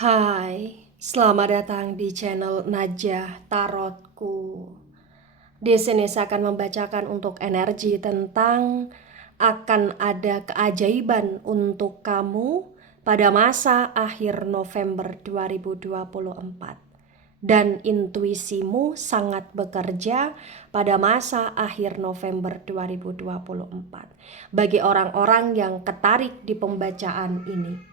Hai, selamat datang di channel Najah Tarotku. Di sini saya akan membacakan untuk energi tentang akan ada keajaiban untuk kamu pada masa akhir November 2024. Dan intuisimu sangat bekerja pada masa akhir November 2024. Bagi orang-orang yang ketarik di pembacaan ini.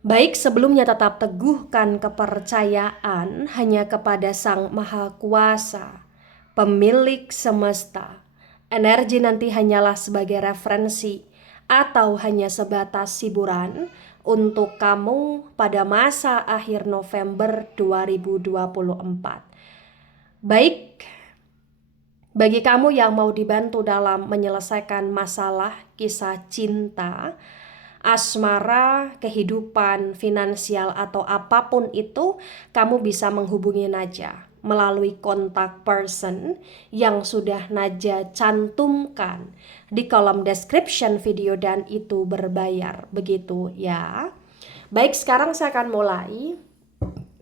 Baik, sebelumnya tetap teguhkan kepercayaan hanya kepada Sang Maha Kuasa, pemilik semesta. Energi nanti hanyalah sebagai referensi atau hanya sebatas hiburan untuk kamu pada masa akhir November 2024. Baik, bagi kamu yang mau dibantu dalam menyelesaikan masalah kisah cinta, asmara, kehidupan, finansial, atau apapun itu, kamu bisa menghubungi Najah melalui kontak person yang sudah Najah cantumkan di kolom description video dan itu berbayar. Begitu ya. Baik, sekarang saya akan mulai.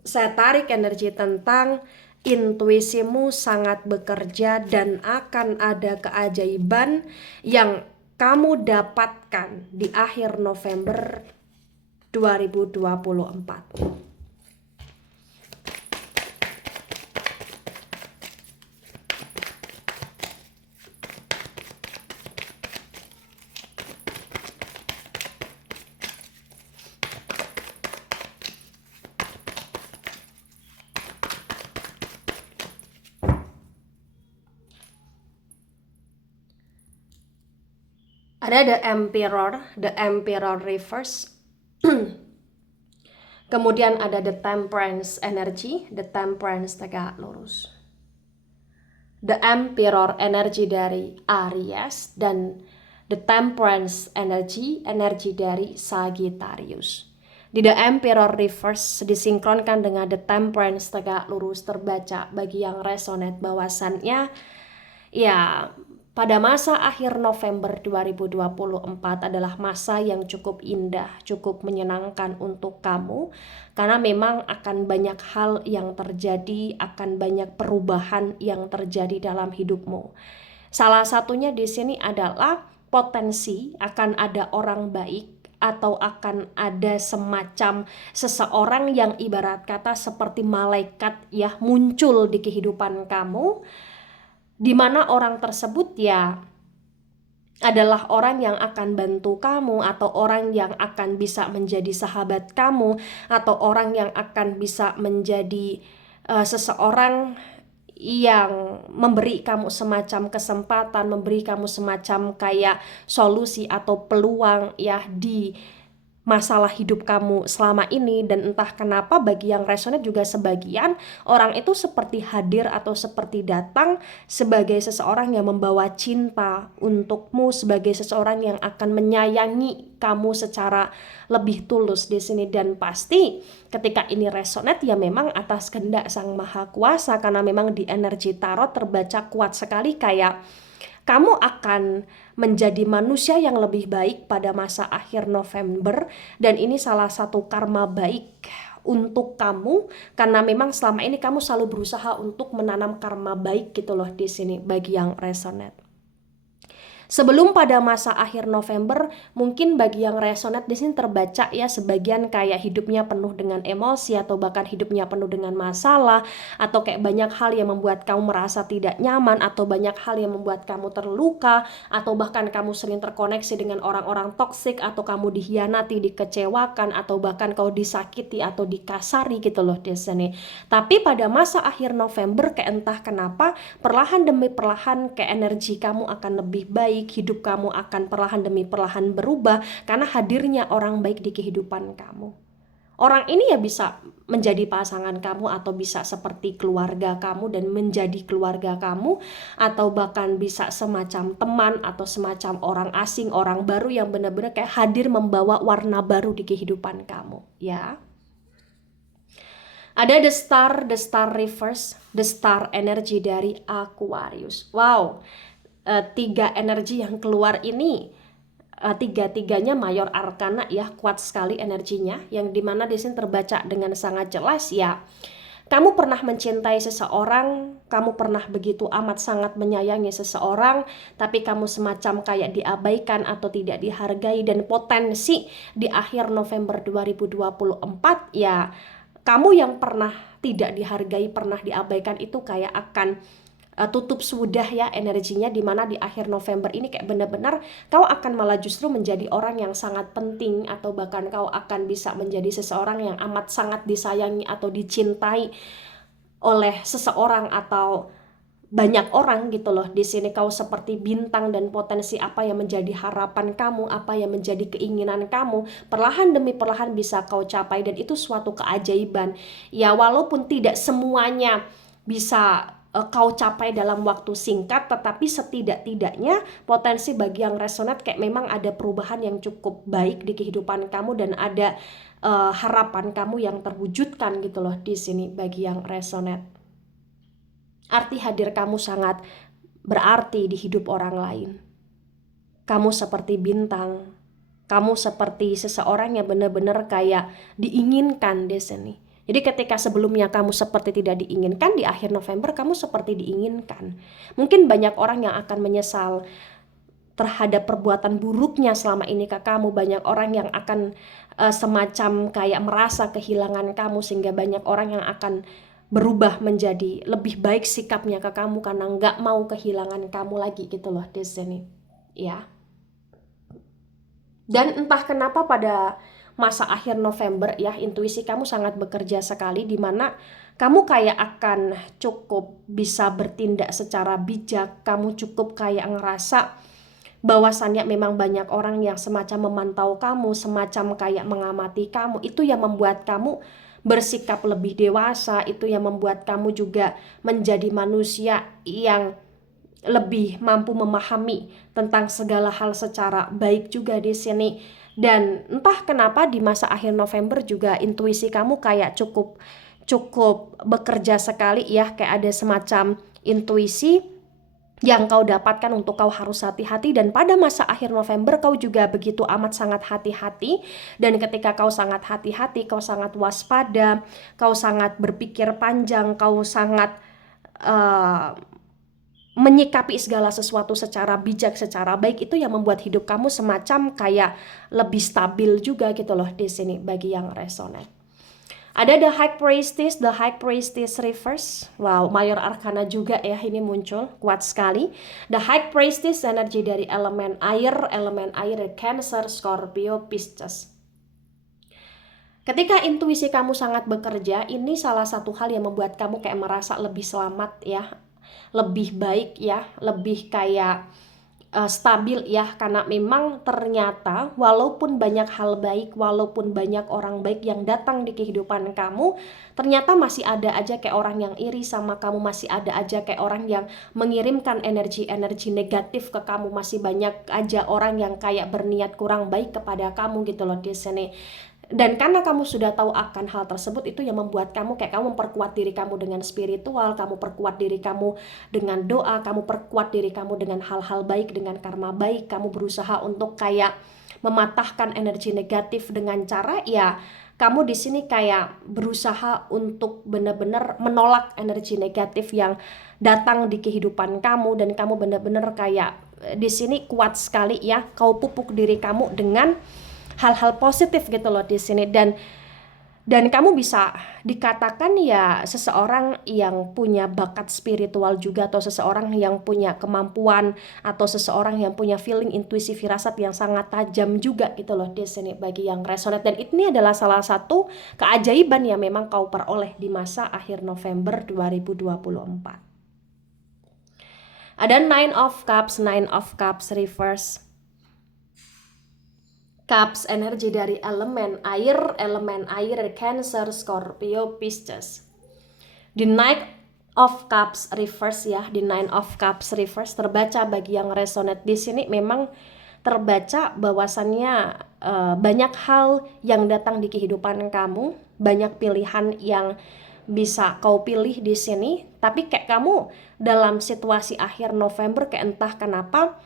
Saya tarik energi tentang intuisimu sangat bekerja dan akan ada keajaiban yang kamu dapatkan di akhir November 2024. Ada the Emperor reverse. Kemudian ada the Temperance energy, the Temperance tegak lurus. The Emperor energi dari Aries dan the Temperance energy dari Sagittarius. Di The Emperor reverse disinkronkan dengan the Temperance tegak lurus terbaca bagi yang resonate bahwasannya ya pada masa akhir November 2024 adalah masa yang cukup indah, cukup menyenangkan untuk kamu karena memang akan banyak hal yang terjadi, akan banyak perubahan yang terjadi dalam hidupmu. Salah satunya di sini adalah potensi akan ada orang baik atau akan ada semacam seseorang yang ibarat kata seperti malaikat ya muncul di kehidupan kamu, di mana orang tersebut ya adalah orang yang akan bantu kamu atau orang yang akan bisa menjadi sahabat kamu atau orang yang akan bisa menjadi seseorang yang memberi kamu semacam kesempatan, memberi kamu semacam kayak solusi atau peluang ya di masalah hidup kamu selama ini. Dan entah kenapa bagi yang resonate juga sebagian orang itu seperti hadir atau seperti datang sebagai seseorang yang membawa cinta untukmu, sebagai seseorang yang akan menyayangi kamu secara lebih tulus di sini. Dan pasti ketika ini resonate ya memang atas kehendak Sang Maha Kuasa, karena memang di energi tarot terbaca kuat sekali kayak kamu akan menjadi manusia yang lebih baik pada masa akhir November, dan ini salah satu karma baik untuk kamu karena memang selama ini kamu selalu berusaha untuk menanam karma baik gitu loh di sini bagi yang resonate. Sebelum pada masa akhir November, mungkin bagi yang resonate di sini terbaca ya sebagian kayak hidupnya penuh dengan emosi atau bahkan hidupnya penuh dengan masalah, atau kayak banyak hal yang membuat kamu merasa tidak nyaman, atau banyak hal yang membuat kamu terluka, atau bahkan kamu sering terkoneksi dengan orang-orang toksik, atau kamu dikhianati, dikecewakan, atau bahkan kau disakiti atau dikasari gitu loh di sini. Tapi pada masa akhir November entah kenapa perlahan demi perlahan ke energi kamu akan lebih baik, hidup kamu akan perlahan demi perlahan berubah karena hadirnya orang baik di kehidupan kamu. Orang ini ya bisa menjadi pasangan kamu atau bisa seperti keluarga kamu dan menjadi keluarga kamu, atau bahkan bisa semacam teman atau semacam orang asing, orang baru yang benar-benar kayak hadir membawa warna baru di kehidupan kamu ya. Ada the star reverse, the star energy dari Aquarius. Wow, tiga energi yang keluar ini tiga-tiganya mayor arkana ya, kuat sekali energinya, yang dimana di sini terbaca dengan sangat jelas ya. Kamu pernah mencintai seseorang, kamu pernah begitu amat sangat menyayangi seseorang, tapi kamu semacam kayak diabaikan atau tidak dihargai, dan potensi di akhir November 2024 ya, kamu yang pernah tidak dihargai, pernah diabaikan itu kayak akan tutup sudah ya energinya, dimana di akhir November ini kayak benar-benar kau akan malah justru menjadi orang yang sangat penting, atau bahkan kau akan bisa menjadi seseorang yang amat sangat disayangi atau dicintai oleh seseorang atau banyak orang gitu loh. Di sini kau seperti bintang, dan potensi apa yang menjadi harapan kamu, apa yang menjadi keinginan kamu, perlahan demi perlahan bisa kau capai, dan itu suatu keajaiban. Ya walaupun tidak semuanya bisa kau capai dalam waktu singkat, tetapi setidak-tidaknya potensi bagi yang resonate kayak memang ada perubahan yang cukup baik di kehidupan kamu, dan ada harapan kamu yang terwujudkan gitu loh di sini bagi yang resonate. Arti hadir kamu sangat berarti di hidup orang lain. Kamu seperti bintang. Kamu seperti seseorang yang benar-benar kayak diinginkan di sini. Jadi ketika sebelumnya kamu seperti tidak diinginkan, di akhir November kamu seperti diinginkan. Mungkin banyak orang yang akan menyesal terhadap perbuatan buruknya selama ini ke kamu. Banyak orang yang akan semacam kayak merasa kehilangan kamu, sehingga banyak orang yang akan berubah menjadi lebih baik sikapnya ke kamu karena nggak mau kehilangan kamu lagi gitu loh di sini ya. Dan entah kenapa pada masa akhir November ya, intuisi kamu sangat bekerja sekali, dimana kamu kayak akan cukup bisa bertindak secara bijak. Kamu cukup kayak ngerasa bahwasannya memang banyak orang yang semacam memantau kamu, semacam kayak mengamati kamu. Itu yang membuat kamu bersikap lebih dewasa, itu yang membuat kamu juga menjadi manusia yang lebih mampu memahami tentang segala hal secara baik juga di sini. Dan entah kenapa di masa akhir November juga intuisi kamu kayak cukup cukup bekerja sekali ya, kayak ada semacam intuisi yang kau dapatkan untuk kau harus hati-hati. Dan pada masa akhir November kau juga begitu amat sangat hati-hati, dan ketika kau sangat hati-hati, kau sangat waspada, kau sangat berpikir panjang, kau sangat uh, menyikapi segala sesuatu secara bijak, secara baik, itu yang membuat hidup kamu semacam kayak lebih stabil juga gitu loh di sini bagi yang resonate. Ada the High Priestess reverse. Wow, Mayor Arcana juga ya ini muncul, kuat sekali. The High Priestess energi dari elemen air Cancer, Scorpio, Pisces. Ketika intuisi kamu sangat bekerja, ini salah satu hal yang membuat kamu kayak merasa lebih selamat ya, lebih baik ya, lebih kayak stabil ya, karena memang ternyata walaupun banyak hal baik, walaupun banyak orang baik yang datang di kehidupan kamu, ternyata masih ada aja kayak orang yang iri sama kamu, masih ada aja kayak orang yang mengirimkan energi-energi negatif ke kamu, masih banyak aja orang yang kayak berniat kurang baik kepada kamu gitu loh di sini. Dan karena kamu sudah tahu akan hal tersebut, itu yang membuat kamu kayak kamu memperkuat diri kamu dengan spiritual, kamu perkuat diri kamu dengan doa, kamu perkuat diri kamu dengan hal-hal baik, dengan karma baik. Kamu berusaha untuk kayak mematahkan energi negatif dengan cara ya, kamu di sini kayak berusaha untuk benar-benar menolak energi negatif yang datang di kehidupan kamu, dan kamu benar-benar kayak di sini kuat sekali ya, kau pupuk diri kamu dengan hal-hal positif gitu loh di sini. Dan kamu bisa dikatakan ya seseorang yang punya bakat spiritual juga, atau seseorang yang punya kemampuan, atau seseorang yang punya feeling, intuisi, firasat yang sangat tajam juga gitu loh di sini bagi yang resonate. Dan ini adalah salah satu keajaiban yang memang kau peroleh di masa akhir November 2024. Ada Nine of Cups reverse. Cups energi dari elemen air Cancer, Scorpio, Pisces. The Knight of Cups reverse ya, the Nine of Cups reverse terbaca bagi yang resonate di sini. Memang terbaca bahwasannya banyak hal yang datang di kehidupan kamu, banyak pilihan yang bisa kau pilih di sini, tapi kayak kamu dalam situasi akhir November kayak entah kenapa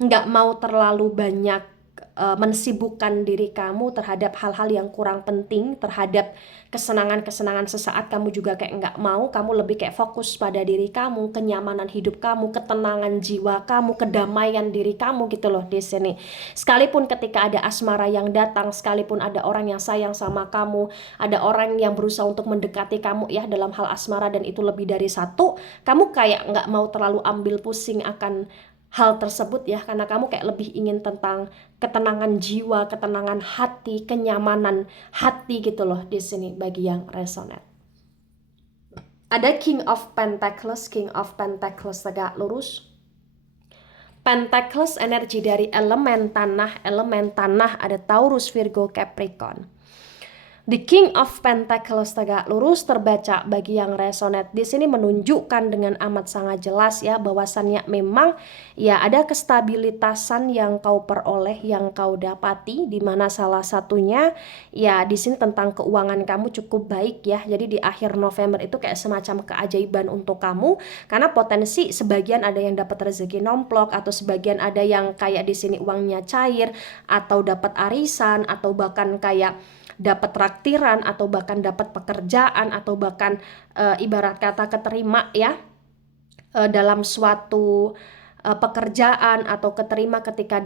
nggak mau terlalu banyak mensibukkan diri kamu terhadap hal-hal yang kurang penting, terhadap kesenangan-kesenangan sesaat. Kamu juga kayak nggak mau, kamu lebih kayak fokus pada diri kamu, kenyamanan hidup kamu, ketenangan jiwa kamu, kedamaian diri kamu gitu loh di sini. Sekalipun ketika ada asmara yang datang, sekalipun ada orang yang sayang sama kamu, ada orang yang berusaha untuk mendekati kamu ya dalam hal asmara dan itu lebih dari satu, kamu kayak nggak mau terlalu ambil pusing akan hal tersebut ya, karena kamu kayak lebih ingin tentang ketenangan jiwa, ketenangan hati, kenyamanan hati gitu loh di sini bagi yang resonate. Ada King of Pentacles tegak lurus. Pentacles energi dari elemen tanah ada Taurus, Virgo, Capricorn. The King of Pentacles tegak lurus terbaca bagi yang resonate di sini menunjukkan dengan amat sangat jelas ya bahwasannya memang ya ada kestabilitasan yang kau peroleh, yang kau dapati, di mana salah satunya ya di sini tentang keuangan kamu cukup baik ya. Jadi di akhir November itu kayak semacam keajaiban untuk kamu, karena potensi sebagian ada yang dapat rezeki nomplok, atau sebagian ada yang kayak di sini uangnya cair, atau dapat arisan, atau bahkan kayak dapat traktiran, atau bahkan dapat pekerjaan, atau bahkan ibarat kata keterima ya dalam suatu pekerjaan, atau keterima ketika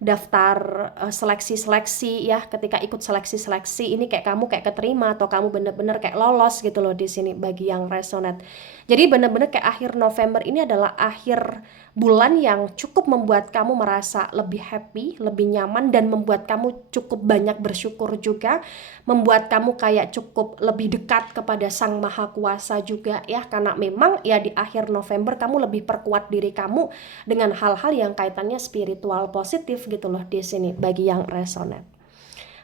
daftar seleksi-seleksi ya, ketika ikut seleksi-seleksi ini kayak kamu kayak keterima, atau kamu bener-bener kayak lolos gitu loh di sini bagi yang resonate. Jadi bener-bener kayak akhir November ini adalah akhir bulan yang cukup membuat kamu merasa lebih happy, lebih nyaman, dan membuat kamu cukup banyak bersyukur juga, membuat kamu kayak cukup lebih dekat kepada Sang Maha Kuasa juga ya, karena memang ya di akhir November kamu lebih perkuat diri kamu dengan hal-hal yang kaitannya spiritual positif gitu loh di sini bagi yang resonate.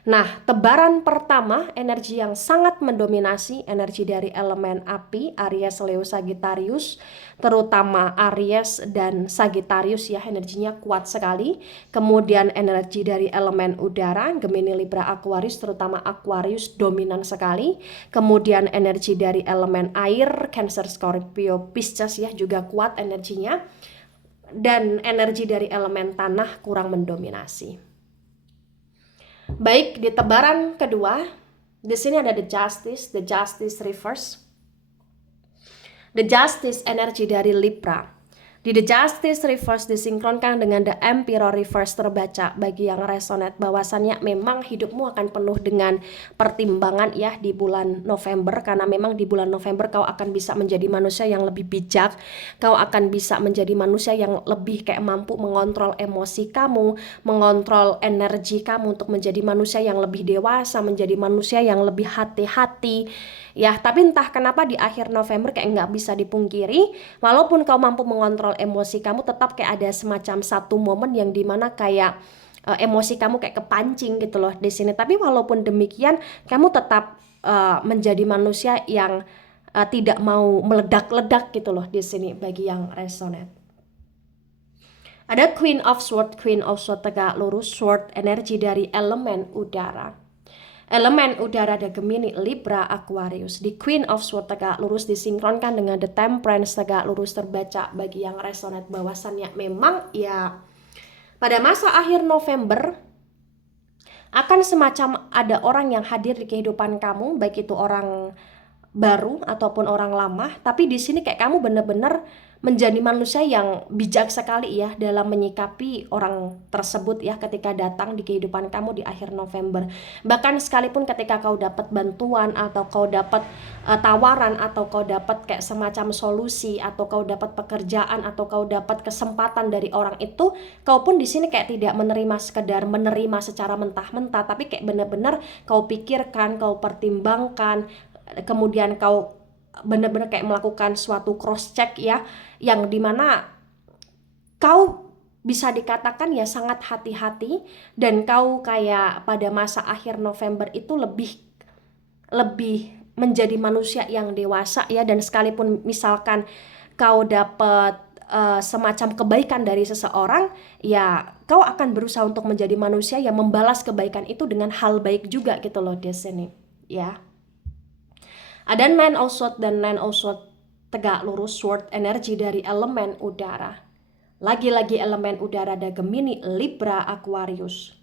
Nah, tebaran pertama energi yang sangat mendominasi, energi dari elemen api, Aries, Leo, Sagittarius, terutama Aries dan Sagittarius ya, energinya kuat sekali. Kemudian energi dari elemen udara, Gemini, Libra, Aquarius, terutama Aquarius dominan sekali. Kemudian energi dari elemen air, Cancer, Scorpio, Pisces ya, juga kuat energinya. Dan energi dari elemen tanah kurang mendominasi. Baik, di tebaran kedua, di sini ada the Justice reverse. The Justice energi dari Libra. Di The Justice reverse disinkronkan dengan The Emperor reverse terbaca bagi yang resonate bahwasannya memang hidupmu akan penuh dengan pertimbangan ya di bulan November, karena memang di bulan November kau akan bisa menjadi manusia yang lebih bijak, kau akan bisa menjadi manusia yang lebih kayak mampu mengontrol emosi kamu, mengontrol energi kamu untuk menjadi manusia yang lebih dewasa, menjadi manusia yang lebih hati-hati ya. Tapi entah kenapa di akhir November kayak nggak bisa dipungkiri, walaupun kau mampu mengontrol emosi kamu, tetap kayak ada semacam satu momen yang dimana kayak emosi kamu kayak kepancing gitu loh di sini. Tapi walaupun demikian, kamu tetap menjadi manusia yang tidak mau meledak-ledak gitu loh di sini bagi yang resonate. Ada Queen of Swords tegak lurus, sword energi dari elemen udara. Elemen udara ada Gemini, Libra, Aquarius. Di Queen of Swords tegak lurus disinkronkan dengan The Temperance tegak lurus terbaca bagi yang resonate bahwasannya memang ya pada masa akhir November akan semacam ada orang yang hadir di kehidupan kamu, baik itu orang baru ataupun orang lama, tapi di sini kayak kamu bener-bener menjadi manusia yang bijak sekali ya dalam menyikapi orang tersebut ya ketika datang di kehidupan kamu di akhir November. Bahkan sekalipun ketika kau dapat bantuan, atau kau dapat tawaran, atau kau dapat kayak semacam solusi, atau kau dapat pekerjaan, atau kau dapat kesempatan dari orang itu, kau pun di sini kayak tidak menerima sekedar menerima secara mentah-mentah, tapi kayak bener-bener kau pikirkan, kau pertimbangkan, kemudian kau benar-benar kayak melakukan suatu cross check ya, yang dimana kau bisa dikatakan ya sangat hati-hati, dan kau kayak pada masa akhir November itu lebih menjadi manusia yang dewasa ya. Dan sekalipun misalkan kau dapat semacam kebaikan dari seseorang, ya kau akan berusaha untuk menjadi manusia yang membalas kebaikan itu dengan hal baik juga gitu loh di sini ya. Ada Nine of Swords dan Nine of Swords tegak lurus, sword energi dari elemen udara. Lagi-lagi elemen udara ada Gemini, Libra, Aquarius.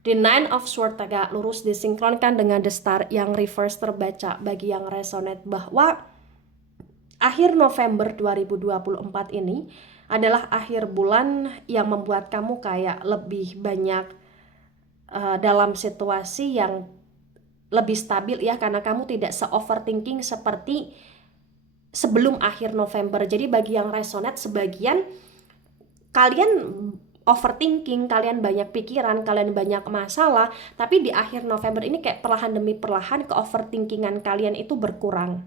The Nine of Swords tegak lurus disinkronkan dengan The Star yang reverse terbaca bagi yang resonate bahwa akhir November 2024 ini adalah akhir bulan yang membuat kamu kayak lebih banyak dalam situasi yang lebih stabil ya, karena kamu tidak se-overthinking seperti sebelum akhir November. Jadi bagi yang resonate, sebagian kalian overthinking, kalian banyak pikiran, kalian banyak masalah, tapi di akhir November ini kayak perlahan demi perlahan ke-overthinkingan kalian itu berkurang.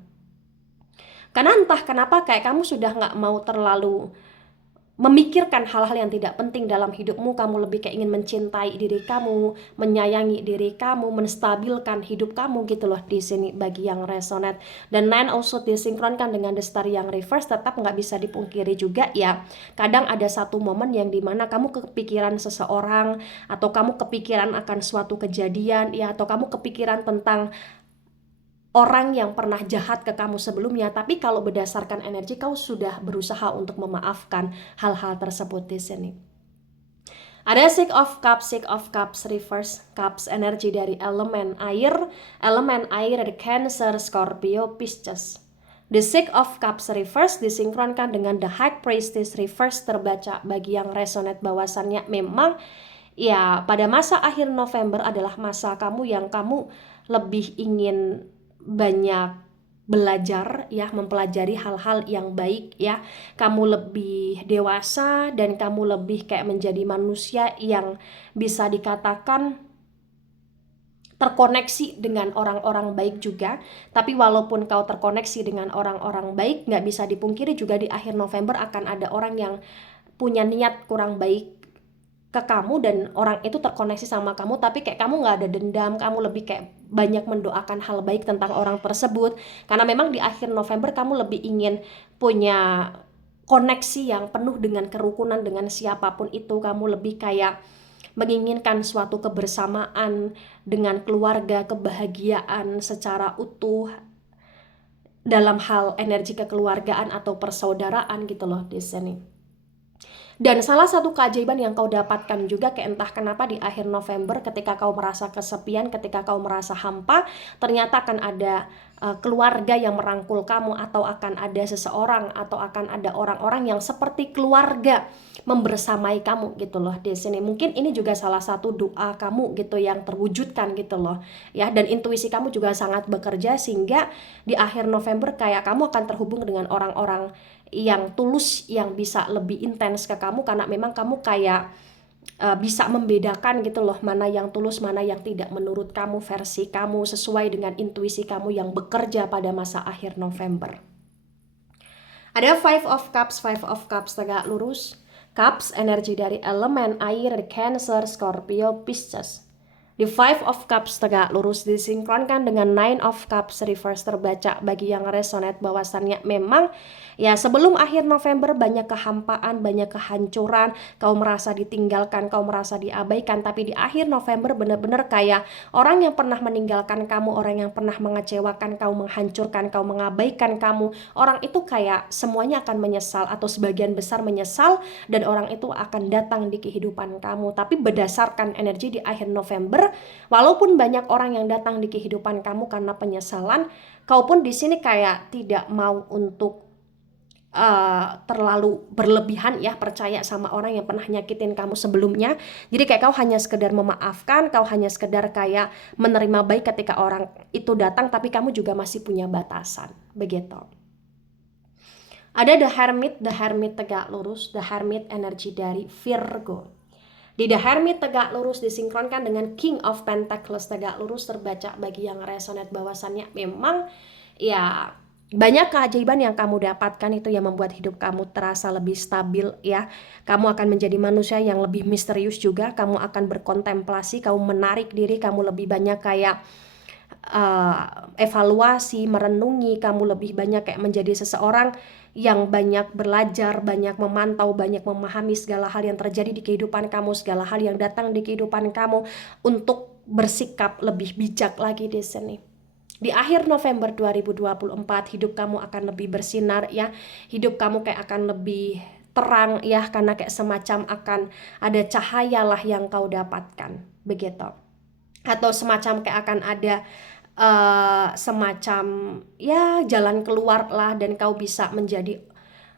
Karena entah kenapa kayak kamu sudah nggak mau terlalu memikirkan hal-hal yang tidak penting dalam hidupmu. Kamu lebih kayak ingin mencintai diri kamu, menyayangi diri kamu, menstabilkan hidup kamu gitu loh di sini bagi yang resonate. Dan Nine also disinkronkan dengan The Star yang reverse, tetap nggak bisa dipungkiri juga ya. Kadang ada satu momen yang dimana kamu kepikiran seseorang, atau kamu kepikiran akan suatu kejadian ya, atau kamu kepikiran tentang orang yang pernah jahat ke kamu sebelumnya, tapi kalau berdasarkan energi kau sudah berusaha untuk memaafkan hal-hal tersebut di sini. Ada Six of Cups reverse, Cups energi dari elemen air dari Cancer, Scorpio, Pisces. The Six of Cups reverse disinkronkan dengan The High Priestess reverse terbaca bagi yang resonate bahwasannya memang ya pada masa akhir November adalah masa kamu yang kamu lebih ingin banyak belajar ya, mempelajari hal-hal yang baik ya. Kamu lebih dewasa dan kamu lebih kayak menjadi manusia yang bisa dikatakan terkoneksi dengan orang-orang baik juga. Tapi walaupun kau terkoneksi dengan orang-orang baik, nggak bisa dipungkiri juga di akhir November akan ada orang yang punya niat kurang baik ke kamu, dan orang itu terkoneksi sama kamu, tapi kayak kamu nggak ada dendam, kamu lebih kayak banyak mendoakan hal baik tentang orang tersebut, karena memang di akhir November kamu lebih ingin punya koneksi yang penuh dengan kerukunan dengan siapapun itu. Kamu lebih kayak menginginkan suatu kebersamaan dengan keluarga, kebahagiaan secara utuh dalam hal energi kekeluargaan atau persaudaraan gitu loh di sini. Dan salah satu keajaiban yang kau dapatkan juga, kayak entah kenapa di akhir November ketika kau merasa kesepian, ketika kau merasa hampa, ternyata akan ada keluarga yang merangkul kamu, atau akan ada seseorang atau akan ada orang-orang yang seperti keluarga membersamai kamu gitu loh di sini. Mungkin ini juga salah satu doa kamu gitu yang terwujudkan gitu loh ya, dan intuisi kamu juga sangat bekerja sehingga di akhir November kayak kamu akan terhubung dengan orang-orang yang tulus, yang bisa lebih intens ke kamu, karena memang kamu kayak bisa membedakan gitu loh mana yang tulus, mana yang tidak menurut kamu, versi kamu sesuai dengan intuisi kamu yang bekerja pada masa akhir November. Ada Five of Cups tegak lurus, Cups energi dari elemen air, Cancer, Scorpio, Pisces. The Five of Cups tegak lurus disinkronkan dengan Nine of Cups reverse terbaca bagi yang resonate bahwasannya memang ya sebelum akhir November banyak kehampaan, banyak kehancuran, kau merasa ditinggalkan, kau merasa diabaikan, tapi di akhir November benar-benar kayak orang yang pernah meninggalkan kamu, orang yang pernah mengecewakan kau, menghancurkan kau, mengabaikan kamu, orang itu kayak semuanya akan menyesal atau sebagian besar menyesal, dan orang itu akan datang di kehidupan kamu. Tapi berdasarkan energi di akhir November, walaupun banyak orang yang datang di kehidupan kamu karena penyesalan, kau pun di sini kayak tidak mau untuk terlalu berlebihan ya percaya sama orang yang pernah nyakitin kamu sebelumnya. Jadi kayak kau hanya sekedar memaafkan, kau hanya sekedar kayak menerima baik ketika orang itu datang, tapi kamu juga masih punya batasan begitu. Ada The Hermit tegak lurus, The Hermit energi dari Virgo. Di The Hermit tegak lurus disinkronkan dengan King of Pentacles tegak lurus terbaca bagi yang resonate bahwasannya memang ya banyak keajaiban yang kamu dapatkan itu yang membuat hidup kamu terasa lebih stabil ya. Kamu akan menjadi manusia yang lebih misterius juga, kamu akan berkontemplasi, kamu menarik diri, kamu lebih banyak kayak evaluasi, merenungi, kamu lebih banyak kayak menjadi seseorang yang banyak belajar, banyak memantau, banyak memahami segala hal yang terjadi di kehidupan kamu, segala hal yang datang di kehidupan kamu, untuk bersikap lebih bijak lagi di sini. Di akhir November 2024 hidup kamu akan lebih bersinar ya. Hidup kamu kayak akan lebih terang ya, karena kayak semacam akan ada cahaya lah yang kau dapatkan begitu, atau semacam kayak akan ada semacam ya jalan keluar lah, dan kau bisa menjadi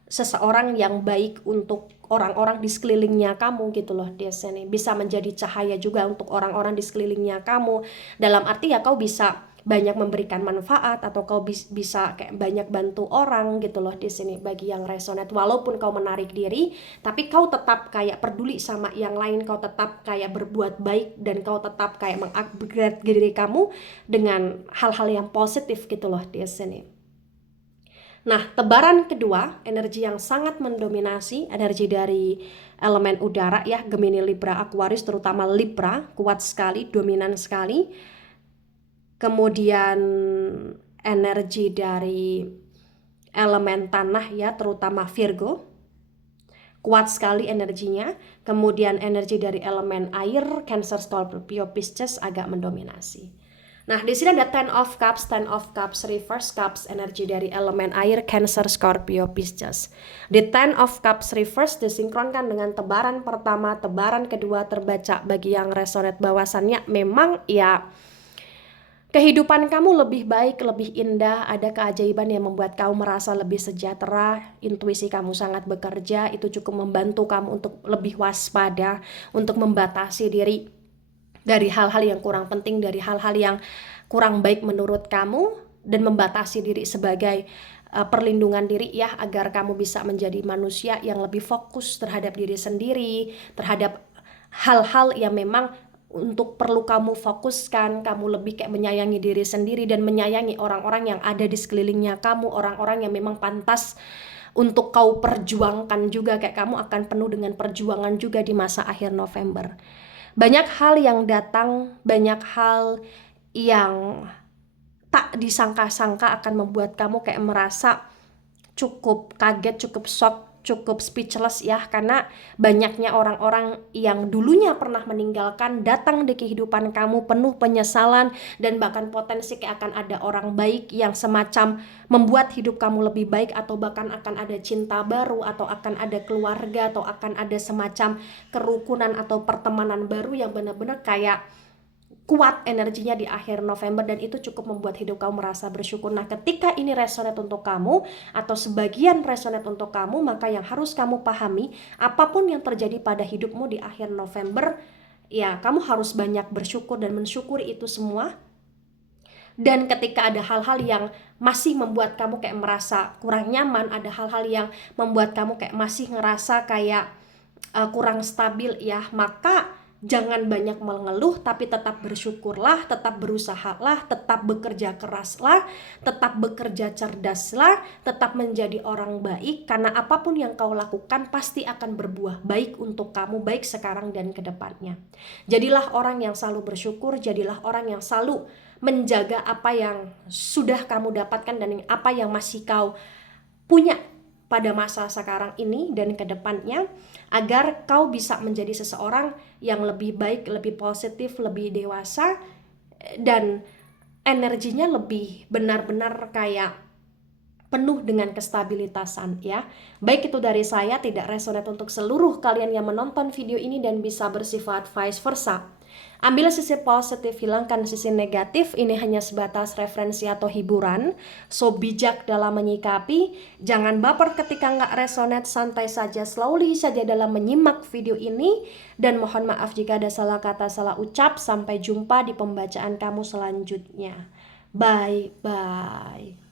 seseorang yang baik untuk orang-orang di sekelilingnya kamu gitu loh. Di sini bisa menjadi cahaya juga untuk orang-orang di sekelilingnya kamu, dalam arti ya kau bisa banyak memberikan manfaat, atau kau bisa kayak banyak bantu orang gitu loh di sini. Bagi yang resonate, walaupun kau menarik diri tapi kau tetap kayak peduli sama yang lain, kau tetap kayak berbuat baik, dan kau tetap kayak mengupgrade diri kamu dengan hal-hal yang positif gitu loh di sini. Nah, tebaran kedua, energi yang sangat mendominasi, energi dari elemen udara ya, Gemini, Libra, Aquarius, terutama Libra, kuat sekali, dominan sekali. Kemudian energi dari elemen tanah ya, terutama Virgo, kuat sekali energinya. Kemudian energi dari elemen air, Cancer, Scorpio, Pisces agak mendominasi. Nah, di sini ada Ten of Cups, Reverse Cups, energi dari elemen air, Cancer, Scorpio, Pisces. Di Ten of Cups Reverse disinkronkan dengan tebaran pertama, tebaran kedua terbaca bagi yang resonate bahwasannya memang ya kehidupan kamu lebih baik, lebih indah, ada keajaiban yang membuat kamu merasa lebih sejahtera, intuisi kamu sangat bekerja, itu cukup membantu kamu untuk lebih waspada, untuk membatasi diri dari hal-hal yang kurang penting, dari hal-hal yang kurang baik menurut kamu, dan membatasi diri sebagai perlindungan diri ya, agar kamu bisa menjadi manusia yang lebih fokus terhadap diri sendiri, terhadap hal-hal yang memang untuk perlu kamu fokuskan. Kamu lebih kayak menyayangi diri sendiri dan menyayangi orang-orang yang ada di sekelilingnya kamu, orang-orang yang memang pantas untuk kau perjuangkan juga, kayak kamu akan penuh dengan perjuangan juga di masa akhir November. Banyak hal yang datang, banyak hal yang tak disangka-sangka akan membuat kamu kayak merasa cukup kaget, cukup shock, cukup speechless ya, karena banyaknya orang-orang yang dulunya pernah meninggalkan datang di kehidupan kamu penuh penyesalan, dan bahkan potensi kayak akan ada orang baik yang semacam membuat hidup kamu lebih baik, atau bahkan akan ada cinta baru, atau akan ada keluarga, atau akan ada semacam kerukunan atau pertemanan baru yang benar-benar kayak kuat energinya di akhir November, dan itu cukup membuat hidup kamu merasa bersyukur. Nah, ketika ini resonate untuk kamu atau sebagian resonate untuk kamu, maka yang harus kamu pahami, apapun yang terjadi pada hidupmu di akhir November, ya kamu harus banyak bersyukur dan mensyukuri itu semua. Dan ketika ada hal-hal yang masih membuat kamu kayak merasa kurang nyaman, ada hal-hal yang membuat kamu kayak masih ngerasa kayak kurang stabil ya, maka jangan banyak mengeluh, tapi tetap bersyukurlah, tetap berusahalah, tetap bekerja keraslah, tetap bekerja cerdaslah, tetap menjadi orang baik, karena apapun yang kau lakukan pasti akan berbuah baik untuk kamu, baik sekarang dan kedepannya. Jadilah orang yang selalu bersyukur, jadilah orang yang selalu menjaga apa yang sudah kamu dapatkan dan apa yang masih kau punya pada masa sekarang ini dan kedepannya, agar kau bisa menjadi seseorang yang lebih baik, lebih positif, lebih dewasa, dan energinya lebih benar-benar kayak penuh dengan kestabilitasan ya. Baik itu dari saya, tidak resonate untuk seluruh kalian yang menonton video ini dan bisa bersifat vice versa. Ambil sisi positif, hilangkan sisi negatif. Ini hanya sebatas referensi atau hiburan. So bijak dalam menyikapi. Jangan baper ketika nggak resonate, santai saja, slowly saja dalam menyimak video ini. Dan mohon maaf jika ada salah kata, salah ucap. Sampai jumpa di pembacaan kamu selanjutnya. Bye-bye.